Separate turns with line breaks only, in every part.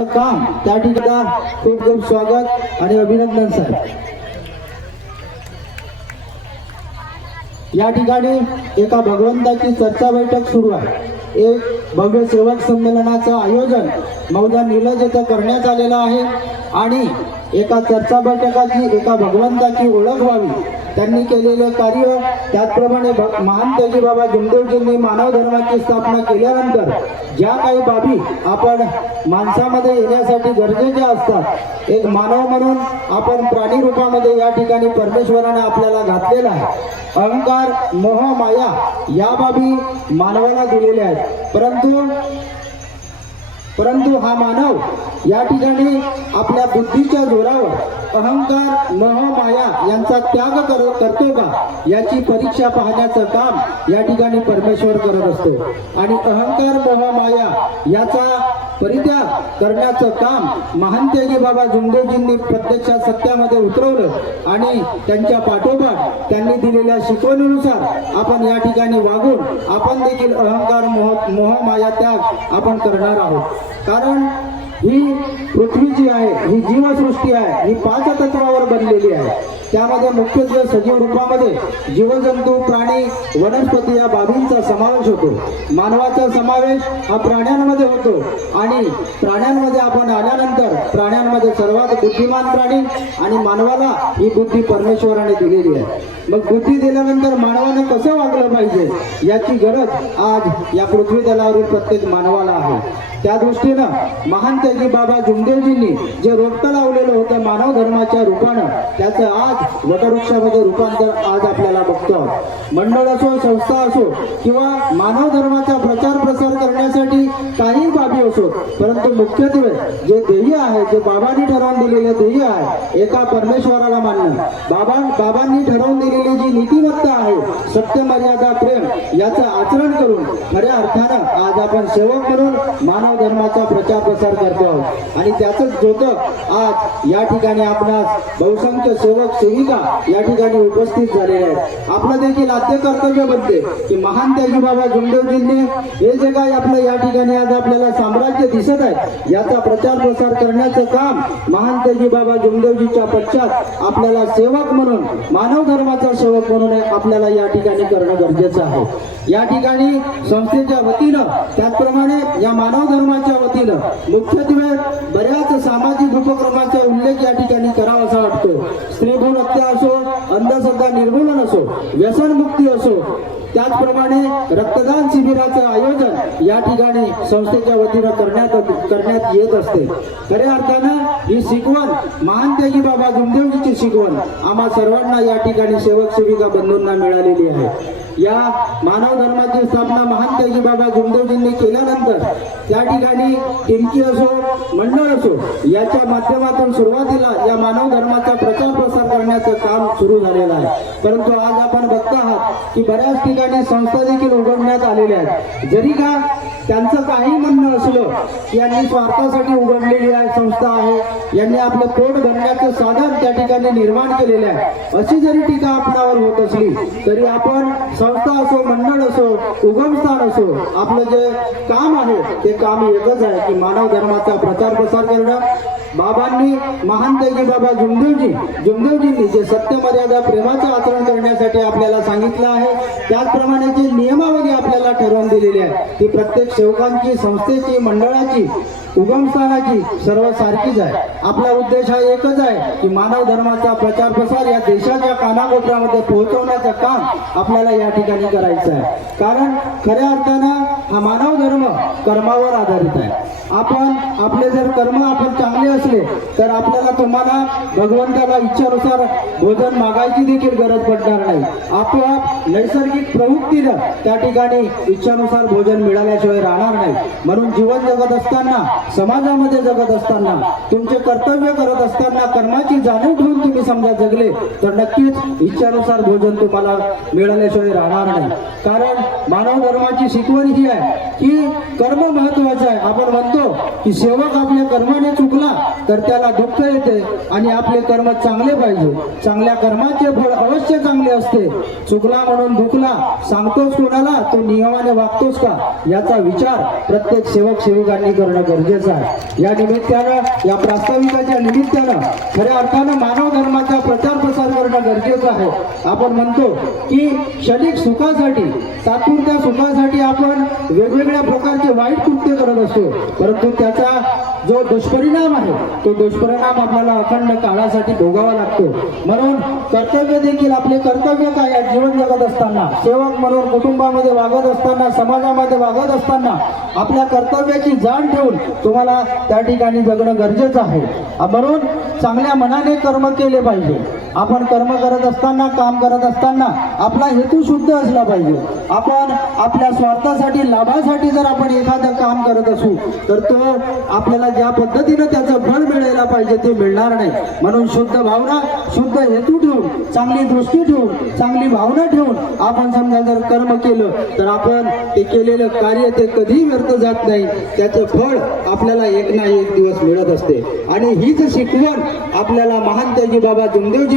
काम. त्या ठिकाणी खूप खूप स्वागत आणि अभिनंदन साहेब. या ठिकाणी एका भगवंताची चर्चा बैठक सुरू आहे. एक भव्य सेवक संमेलनाचं आयोजन मौदा निलज येथे करण्यात आलेलं आहे. आणि एका चर्चा बैठकाची एका भगवंताची ओळख व्हावी. त्यांनी केलेले कार्य त्याचप्रमाणे भ- महान त्याजी बाबा जुमदेवजींनी मानव धर्माची स्थापना केल्यानंतर ज्या काही बाबी आपण माणसामध्ये येण्यासाठी गरजेच्या असतात एक मानव म्हणून आपण प्राणी रूपामध्ये या ठिकाणी परमेश्वराने आपल्याला घातलेला आहे. अहंकार मोह माया या बाबी मानवाला दिलेल्या आहेत. परंतु परंतु हा मानव या ठिकाणी आपल्या बुद्धीच्या जोरावर अहंकार मह माया यांचा त्याग कर करतो का? याची परीक्षा पाहण्याचं काम या ठिकाणी परमेश्वर करत असतो. आणि अहंकार मोह माया याचा परित्याग करण्याचं काम महानत्यागी बाबा जुमदेवजींनी प्रत्यक्षात सत्यामध्ये उतरवलं आणि त्यांच्या पाठोपाठ त्यांनी दिलेल्या शिकवणीनुसार आपण या ठिकाणी वागून आपण देखील अहंकार मोह मोह माया त्याग आपण करणार आहोत. कारण ही पृथ्वी जी आहे ही जीवसृष्टी आहे ही पाच तत्वावर बनलेली आहे. त्यामध्ये मुख्यत्वे सजीव रूपामध्ये जीवजंतू प्राणी वनस्पती या बाबींचा समावेश होतो. मानवाचा समावेश हा प्राण्यांमध्ये होतो आणि प्राण्यांमध्ये आपण आल्यानंतर प्राण्यांमध्ये सर्वात बुद्धिमान प्राणी आणि मानवाला ही बुद्धी परमेश्वराने दिलेली आहे. मग बुद्धी दिल्यानंतर मानवाने कसं वागलं पाहिजे याची गरज आज या पृथ्वी दलावरील प्रत्येक मानवाला आहे. त्या दृष्टीनं महान त्याजी बाबा जुमदेवजींनी जे रोपटं लावलेलं होतं मानव धर्माच्या रूपानं त्याचं आज वटवृक्षामध्ये रूपांतर आज आपल्याला बघतो मंडळ असो संस्था असो किंवा मानव धर्माचा प्रचार प्रसार करण्यासाठी काही बाबी असो परंतु मुख्यत्वे जे ध्येय आहे जे बाबांनी ठरवून दिलेले ध्येय आहे एका परमेश्वराला मानणं. बाबा बाबांनी ठरवून दिले जी नीतिमत्ता आहे सत्य मर्यादा प्रेम याचं आचरण करून खऱ्या अर्थानं आज आपण सेवक म्हणून मानव धर्माचा प्रचार प्रसार करतो आहोत. आणि त्याचंच द्योतक आज या ठिकाणी आपणास बहुसंख्य सेवक सेविका या ठिकाणी उपस्थित झालेल्या आहेत. आपलं देखील आद्य कर्तव्य बनते की महान त्याजीबाबा बाबा जुमदेवजींनी हे जे काही आपलं या ठिकाणी आज आपल्याला साम्राज्य दिसत आहे याचा प्रचार प्रसार करण्याचं काम महान त्याजीबाबा जुमदेवजीच्या पश्चात आपल्याला सेवक म्हणून मानव धर्माचा सेवक म्हणून आपल्याला या ठिकाणी करणं गरजेचं आहे. या ठिकाणी संस्थेच्या वतीनं त्याचप्रमाणे या मानव धर्माच्या वतीनं मुख्यत्वे बऱ्याच सामाजिक उपक्रमाचा उल्लेख या ठिकाणी निर्मूलन असो व्यसनमुक्ती असो त्याचप्रमाणे रक्तदान शिबिराचं आयोजन या ठिकाणी संस्थेच्या वतीनं करण्यात करण्यात येत असते. खऱ्या अर्थानं ही शिकवण महान त्यागी बाबा गुमदेवजीची शिकवण आम्हा सर्वांना या ठिकाणी सेवक सेविका बंधूंना मिळालेली आहे. या मानव धर्माची स्थापना महान त्यागी बाबा जुमदेवजींनी केल्यानंतर त्या ठिकाणी टिमकी असो मंडळ असो याच्या माध्यमातून सुरुवातीला या मानव धर्माचा प्रचार प्रसार करण्याचं काम सुरू झालेलं आहे. परंतु आज आपण बघत आहात की बऱ्याच ठिकाणी संस्था देखील उघडण्यात आलेल्या आहेत. जरी का त्यांचं काही म्हणणं असलं यांनी स्वार्थासाठी उघडलेली आहे संस्था आहे. यांनी आपलं पोट भरण्याचं साधन त्या ठिकाणी निर्माण केलेलं आहे. अशी जरी टीका आपणावर होत असली तरी आपण संस्था असो मंडळ असो उगमस्थान असो आपलं जे काम आहे ते काम एकच आहे की मानव धर्माचा प्रचार प्रसार करणं. बाबांनी महान बाबा जुमदेवजी जुमदेवजींनी जे सत्य मर्यादा प्रेमाचं आचरण करण्यासाठी आपल्याला सांगितलं आहे त्याचप्रमाणे जी नियमावली आपल्याला ठरवून दिलेली आहे ती प्रत्येक सेवकांची संस्थेची मंडळाची उगमस्थानाची सर्व सारखीच आहे. आपला उद्देश हा एकच आहे की मानव धर्माचा प्रचार प्रसार या देशाच्या कानाकोपऱ्यामध्ये पोहोचवण्याचं काम आपल्याला या ठिकाणी करायचं आहे. कारण खऱ्या अर्थानं हा मानव धर्म कर्मावर आधारित आहे. आपण आपले जर कर्म आपण चांगले असले तर आपल्याला तुम्हाला भगवंताला इच्छेनुसार भोजन मागायची देखील गरज पडणार नाही. आपोआप नैसर्गिक प्रवृत्तीनं त्या ठिकाणी इच्छानुसार भोजन मिळाल्याशिवाय राहणार नाही. म्हणून जीवन जगत असताना समाजामध्ये जगत असताना तुमचे कर्तव्य करत असताना कर्माची जाणीव ठेवून तुम्ही समजा जगले तर नक्कीच इच्छानुसार भोजन तुम्हाला मिळाल्याशिवाय राहणार नाही. कारण मानव धर्माची शिकवण ही आहे की कर्म महत्वाचं आहे. आपण म्हणतो की सेवक आपल्या कर्माने चुकला तर त्याला दुःख येते आणि आपले कर्म चांगले पाहिजे. चांगल्या कर्माचे फळ अवश्य चांगले असते. चुकला म्हणून दुखला सांगतोस कोणाला तो नियमाने वागतोस का? याचा विचार प्रत्येक सेवक सेविकांनी करणं गरजेचं गरजेचं आहे. या निमित्तानं या प्रास्ताविकाच्या निमित्तानं खऱ्या अर्थानं मानव धर्माचा प्रचार प्रसार करणं गरजेचं आहे. आपण म्हणतो की क्षणिक सुखासाठी तात्पुरत्या सुखासाठी आपण वेगवेगळ्या प्रकारचे वाईट कृत्य करत असतो. परंतु त्याचा जो दुष्परिणाम आहे तो दुष्परिणाम आपल्याला अखंड काळासाठी भोगावा लागतो. म्हणून कर्तव्य देखील आपले कर्तव्य काय आहे? जीवन जगत असताना सेवक म्हणून कुटुंबामध्ये वागत असताना समाजामध्ये वागत असताना आपल्या कर्तव्याची जाण ठेवून तुम्हाला त्या ठिकाणी जगणं गरजेचं आहे. म्हणून चांगल्या मनाने कर्म केले पाहिजे. आपण कर्म करत असताना काम करत असताना आपला हेतू शुद्ध असला पाहिजे. आपण आपल्या स्वार्थासाठी लाभासाठी जर आपण एखादं काम करत असू तर तो आपल्याला ज्या पद्धतीनं त्याचं फळ मिळायला पाहिजे ते मिळणार नाही. म्हणून शुद्ध भावना शुद्ध हेतू ठेवून चांगली दृष्टी ठेवून चांगली भावना ठेवून आपण समजा जर कर्म केलं तर आपण ते केलेलं कार्य ते कधीही व्यर्थ जात नाही. त्याचं फळ आपल्याला एक ना एक दिवस मिळत असते. आणि हीच शिकवण आपल्याला महान त्याजी बाबा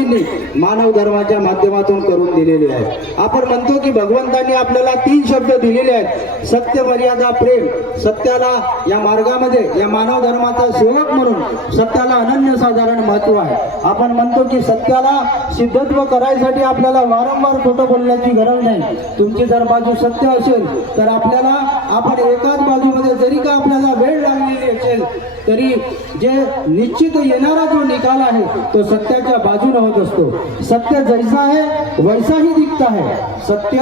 जुमदेवजींनी मानव धर्माच्या माध्यमातून करून दिलेली आहे. आपण म्हणतो की भगवंतांनी आपल्याला तीन शब्द दिलेले आहेत. सत्य मर्यादा प्रेम. सत्याला या मार्गामध्ये या मानव धर्माचा सेवक म्हणून सत्याला अनन्यसाधारण महत्त्व आहे. आपण म्हणतो की सत्याला सिद्धत्व करायसाठी आपल्याला वारंवार खोटं बोलण्याची गरज नाही. तुमची जर बाजू सत्य असेल तर आपल्याला आपण एकाच बाजूमध्ये जरी का आपल्याला वेळ लागलेली असेल तरी जे निश्चित येणारा जो निकाल आहे तो सत्याच्या बाजूने होत असतो. सत्य जैसा है वैसा ही दिखता है. सत्य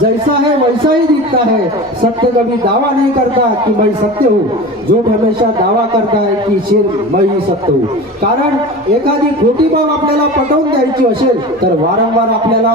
जैसा है वैसा ही दिखता है. सत्य कभी दावा नहीं करता कि मैं सत्य हूँ. जो हमेशा दावा करता है की शेर मी सत्य हूँ. कारण एखादी खोटी बाब आपल्याला पटवून द्यायची असेल तर वारंवार आपल्याला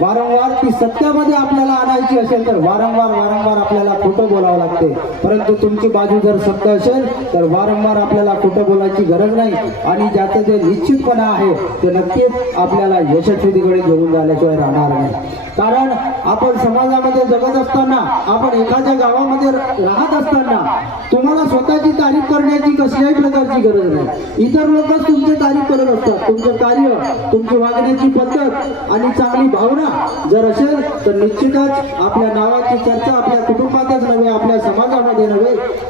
वारंवार ती सत्यामध्ये आपल्याला आणायची असेल तर वारंवार वारंवार आपल्याला खोटं बोलावं लागते. परंतु तुमची बाजू जर सत्य असेल तर वारंवार आपल्याला खोटं बोलायची गरज नाही. आणि ज्याचं जे निश्चितपणा आहे ते नक्कीच आपल्याला यशस्वीकडे घेऊन जाण्याशिवाय राहणार नाही. कारण आपण समाजामध्ये जगत असताना आपण एखाद्या गावामध्ये राहत असताना तुम्हाला स्वतःची तारीफ करण्याची कसल्याही प्रकारची गरज नाही. इतर लोकच तुमची तारीफ करत असतात. तुमचं कार्य तुमची वागण्याची पद्धत आणि चांगली भावना जर असेल तर निश्चितच आपल्या नावाची चर्चा आपल्या कुटुंबातच नव्हे आपल्या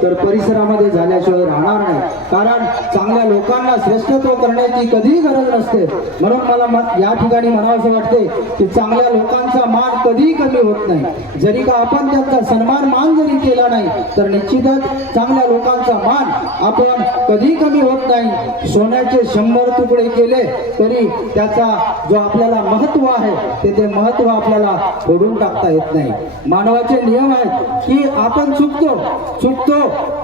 तर परिसरामध्ये झाल्याशिवाय राहणार नाही. कारण चांगल्या लोकांना श्रेष्ठत्व करण्याची कधीही गरज नसते. म्हणून मला या ठिकाणी म्हणावं वाटते की चांगल्या लोकांचा मान कधीही कमी होत नाही. जरी का आपण त्यांचा सन्मान मान जरी केला नाही तर निश्चितच चांगल्या लोकांचा मान आपण कधी कमी होत नाही. सोन्याचे शंभर तुकडे केले तरी त्याचा जो आपल्याला महत्त्व आहे ते ते महत्त्व आपल्याला फोडून टाकता येत नाही. मानवाचे नियम आहेत की आपण चुकतो चुकतो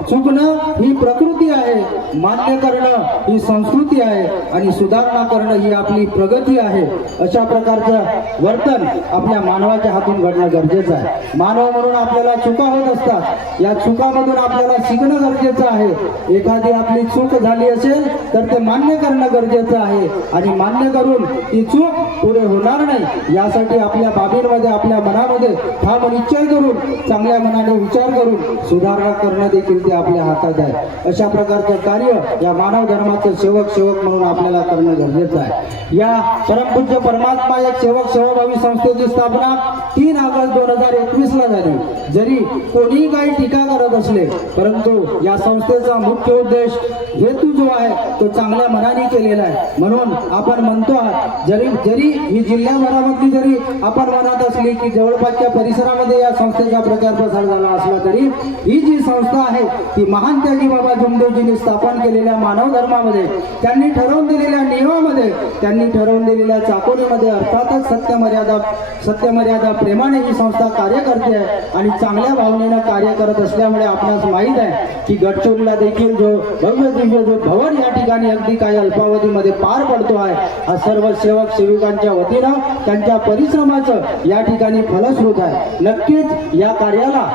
चुकणं ही प्रकृती आहे. मान्य करणं ही संस्कृती आहे आणि सुधारणा करणं ही आपली प्रगती आहे. अशा प्रकारचं वर्तन आपल्या मानवाच्या हातून घडणं गरजेचं आहे. मानव म्हणून आपल्याला चुका असतात या चुकामधून आपल्याला शिकणं गरजेचं आहे. एखादी आपली चूक झाली असेल तर ते मान्य करणं गरजेचं आहे. आणि मान्य करून ती चूक पुढे होणार नाही. यासाठी आपल्या बाबींमध्ये आपल्या मनामध्ये ठाम निश्चय करून चांगल्या मनाने विचार करून सुधारणा करणं देखील ते आपल्या हातात आहे. अशा प्रकारचं कार्य या मानव धर्माचं सेवक सेवक म्हणून आपल्याला करणं गरजेचं आहे. या परमपूज्य परमात्मा एक सेवक सेवाभावी संस्थेची स्थापना तीन ऑगस्ट दोन हजार एकवीस ला झाली. जरी कोणी कोणीही काही टीका करत असले परंतु या संस्थेचा मुख्य उद्देश हेतू जो आहे तो चांगल्या मनाने केलेला आहे. म्हणून आपण म्हणतो आहात जरी जरी ही जिल्ह्याभरामधली जरी आपण म्हणत असली की जवळपासच्या परिसरामध्ये या संस्थेचा प्रचार प्रसार झाला असला तरी ही जी संस्था आहे ती महान त्यागी बाबा जुमदेवजींनी स्थापन केलेल्या मानव धर्मामध्ये त्यांनी ठरवून दिलेल्या नियमामध्ये त्यांनी ठरवून दिलेल्या चाकोरीमध्ये अर्थातच सत्यमर्यादा सत्यमर्यादा प्रेमाने ही संस्था कार्य करते आहे आणि चांगल्या भावनेनं कार्य करत असल्यामुळे आपणास माहीत आहे की गडचिरोलीला देखील जो भव्य दिव्य जो भवन या ठिकाणी अगदी काही अल्पावधीमध्ये पार पडतो आहे हा सर्व सेवक सेविकांच्या वतीनं त्यांच्या परिश्रमाचं या ठिकाणी फलश्रुत आहे. नक्कीच या कार्याला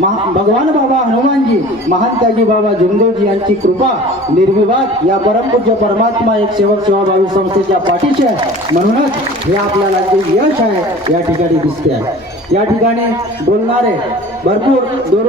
महा- भगवान बाबा हनुमानजी महान त्यागी बाबा जुमदेवजी यांची कृपा निर्विवाद या परमपूज्य परमात्मा एक सेवक सेवाभावी संस्थेच्या पाठीशी आहे. म्हणूनच हे आपल्याला जे यश आहे या ठिकाणी दिसते आहे. या ठिकाणी बोलणारे भरपूर दोन